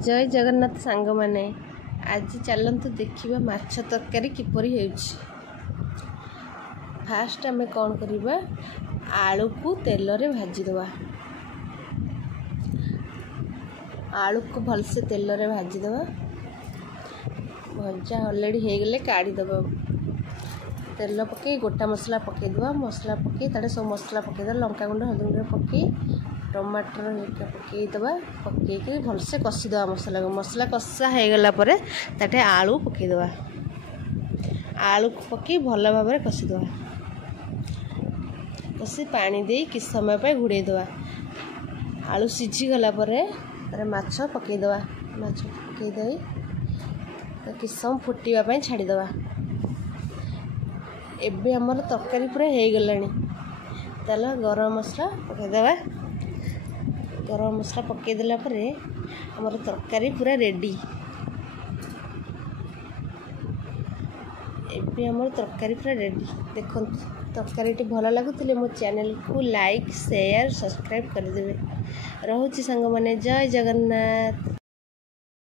जय जगन्नाथ सांग माने आज चलतु देखिबा माछ तरकारी किपरि हेउछि। फास्ट आमे कौन करिबा आलू को तेल रे भाजी दवा। आलू को भल से तेल रे भाजी दवा। भजा ऑलरेडी हे गेले काढ़ी दबा। तेल पके गोटा मसला पके दवा। मसला पके ताडे सब मसला पके दवा। लंका गुंड हल्दी गुंड पके टमाटर पके दवा। पके के भल से कसी दवा। मसला को मसला कसा हे गला परे ताटे आलू पके दवा। आलू को पके भल भाव में कसी दवा। कसी पानी दे कि समय पे घुड़े दवा। आलू सिझी गला परे तारे माछ पके दवा। माछ पके दे कि समय फुटीवा पई छाड़ी दवा। एबे हमर तरकारी पूरा हे गलानी। तेल गरम मसला पके दवा। गरम मसला पके देला परे हमर तरकारी पूरा रेडी। एबे हमर तरकारी पूरा रेडी। देखो तरकारी टी भल लागुतिले मो चैनल को लाइक शेयर सब्सक्राइब कर देबे। रहूची संग माने जय जगन्नाथ।